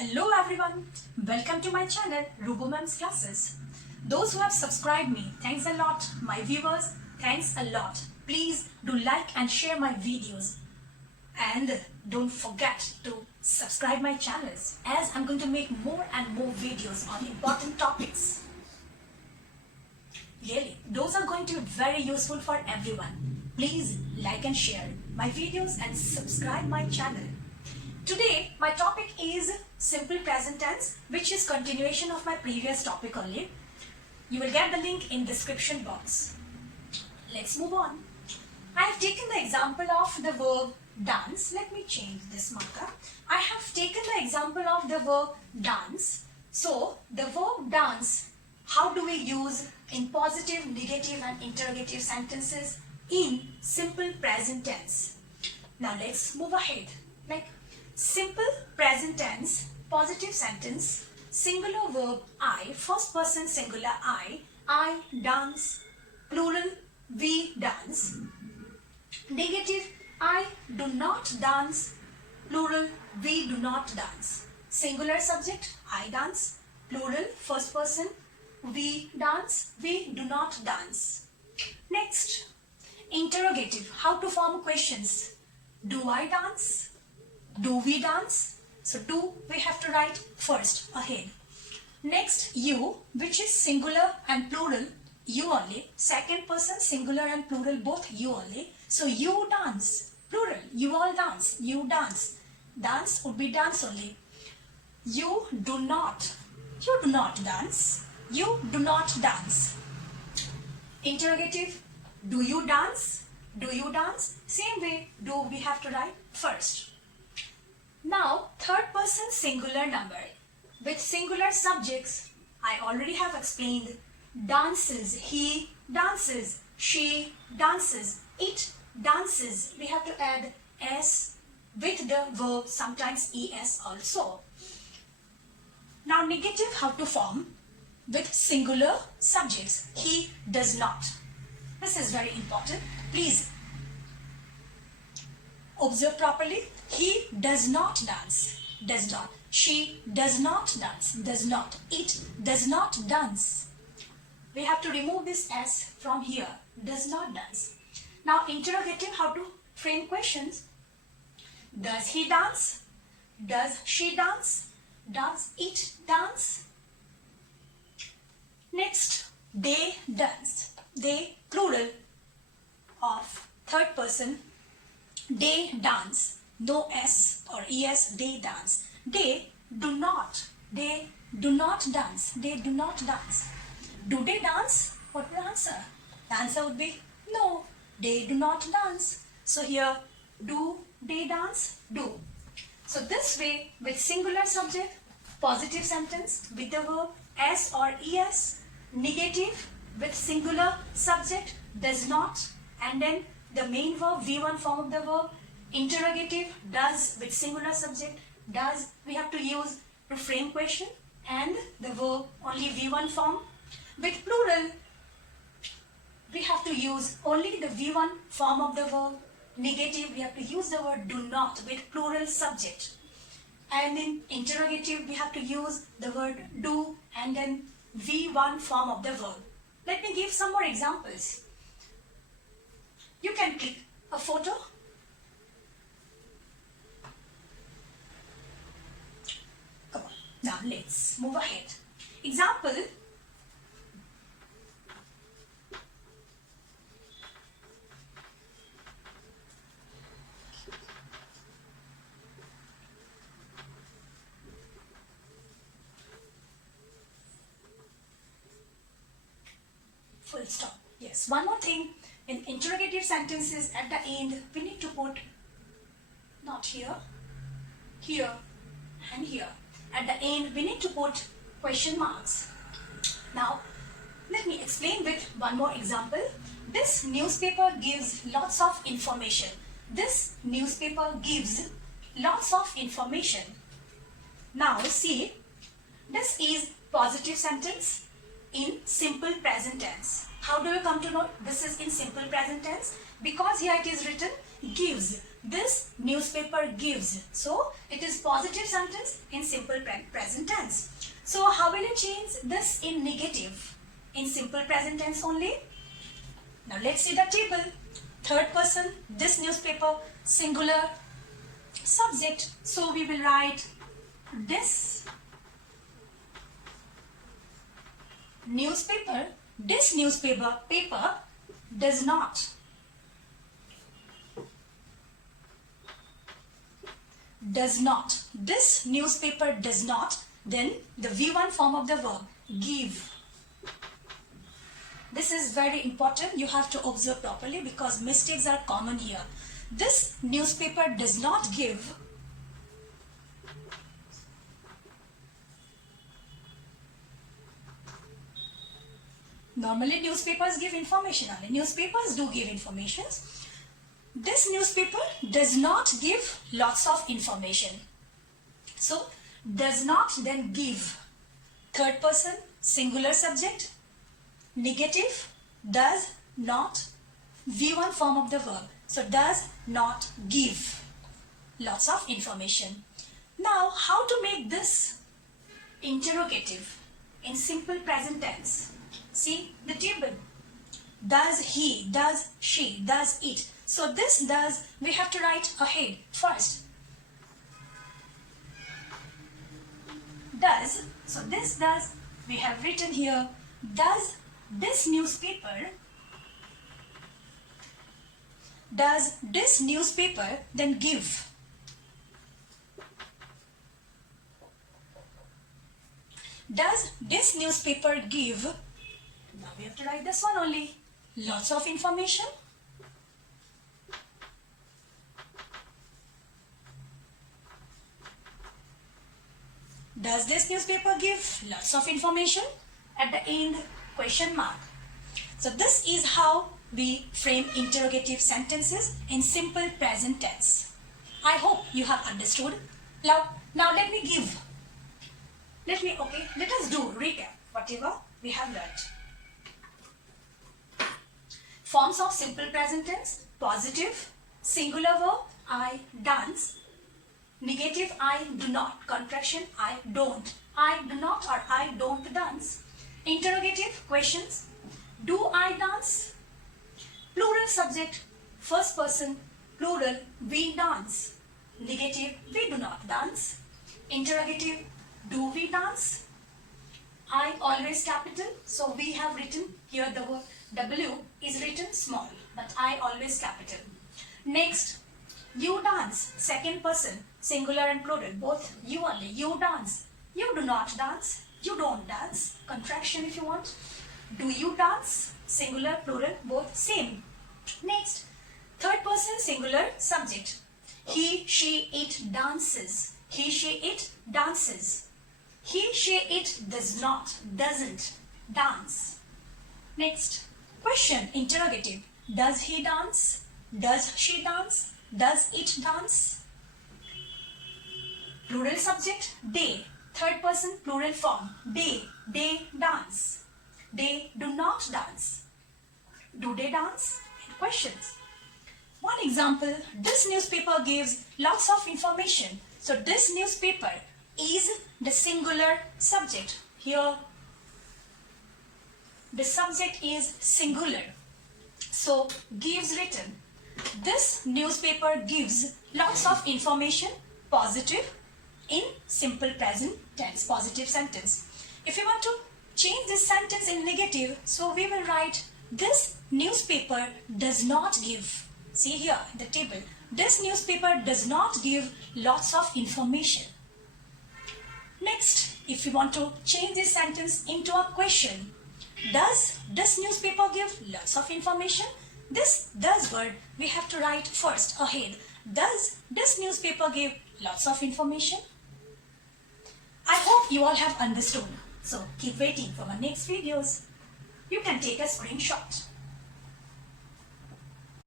Hello everyone, welcome to my channel Rubomam's Classes. Those who have subscribed me, thanks a lot. My viewers, thanks a lot. Please do like and share my videos. And don't forget to subscribe my channels as I'm going to make more and more videos on important topics. Really, those are going to be very useful for everyone. Please like and share my videos and subscribe my channel. Today, my topic is simple present tense, which is continuation of my previous topic only. You will get the link in description box. Let's move on. I have taken the example of the verb dance. Let me change this marker. I have taken the example of the verb dance. So, the verb dance, how do we use in positive, negative and interrogative sentences in simple present tense? Now, let's move ahead. Simple present tense, positive sentence, singular verb I, first person singular I dance, plural we dance. Negative, I do not dance, plural we do not dance. Singular subject, I dance, plural first person, we dance, we do not dance. Next, interrogative, how to form questions. Do I dance? Do we dance? So do we have to write first ahead. Next, you, which is singular and plural, you only. Second person singular and plural, both you only. So you dance, plural, you all dance, you dance. Dance would be dance only. You do not dance, you do not dance. Interrogative, do you dance? Do you dance? Same way, do we have to write first. Now, third person singular number. With singular subjects, I already have explained. Dances, he dances, she dances, it dances. We have to add s with the verb, sometimes es also. Now, negative, how to form? With singular subjects. He does not. This is very important. Please observe properly. He does not dance, does not. She does not dance, does not. It does not dance. We have to remove this S from here, does not dance. Now, interrogative, how to frame questions. Does he dance? Does she dance? Does it dance? Next, they dance. They, plural of third person, they dance. No S or ES, they dance. They do not dance. They do not dance. Do they dance? What would the answer? The answer would be no, they do not dance. So here, do they dance? Do. So this way, with singular subject, positive sentence with the verb S or ES, negative with singular subject, does not, and then the main verb, V1 form of the verb, interrogative, does with singular subject, does we have to use to frame question, and the verb only V1 form. With plural, we have to use only the V1 form of the verb. Negative, we have to use the word do not with plural subject. And in interrogative, we have to use the word do and then V1 form of the verb. Let me give some more examples. You can click a photo. Come on. Now let's move ahead. Example. Full stop. Yes. One more thing. In interrogative sentences, at the end, we need to put not here, here, and here. At the end, we need to put question marks. Now, let me explain with one more example. This newspaper gives lots of information. This newspaper gives lots of information. Now, see, this is positive sentence in simple present tense. How do you come to know this is in simple present tense? Because here it is written gives. this newspaper gives. So it is positive sentence in simple present tense. So how will you change this in negative? In simple present tense only. Now let's see the table. Third person, this newspaper, singular, subject. So we will write this newspaper. This newspaper does not. Does not. This newspaper does not. Then the V1 form of the verb, give. This is very important. You have to observe properly because mistakes are common here. This newspaper does not give. Normally newspapers give information only. Newspapers do give information. This newspaper does not give lots of information. So does not, then give. Third person, singular subject. Negative, does not, V1 form of the verb. So does not give lots of information. Now how to make this interrogative in simple present tense? See the table. Does he, does she, does it. So this does we have to write ahead first. Does, so this does we have written here. Does this newspaper, does this newspaper then give? Does this newspaper give? Now we have to write this one only. Lots of information. Does this newspaper give lots of information? At the end, question mark. So this is how we frame interrogative sentences in simple present tense. I hope you have understood. Now let me give. Let us do recap whatever we have learnt. Forms of simple present tense: positive, singular verb, I dance. Negative, I do not. Contraction, I don't. I do not or I don't dance. Interrogative questions: do I dance? Plural subject, first person, plural, we dance. Negative, we do not dance. Interrogative, do we dance? I always capital, so we have written here the word W is written small, but I always capital. Next, you dance, second person, singular and plural, both you only. You dance. You do not dance. You don't dance. Contraction if you want. Do you dance? Singular, plural, both same. Next, third person, singular, subject. He, she, it dances. He, she, it dances. He, she, it does not, doesn't dance. Next, question, interrogative. Does he dance? Does she dance? Does it dance? Plural subject, they. Third person, plural form, they dance. They do not dance. Do they dance? Questions. One example, this newspaper gives lots of information. So this newspaper is the singular subject. Here the subject is singular. So gives written. This newspaper gives lots of information, positive, in simple present tense, positive sentence. If you want to change this sentence in negative, so we will write this newspaper does not give. See here in the table, this newspaper does not give lots of information. Next, if you want to change this sentence into a question, does this newspaper give lots of information? This does word we have to write first ahead. Does this newspaper give lots of information? I hope you all have understood. So keep waiting for my next videos. You can take a screenshot.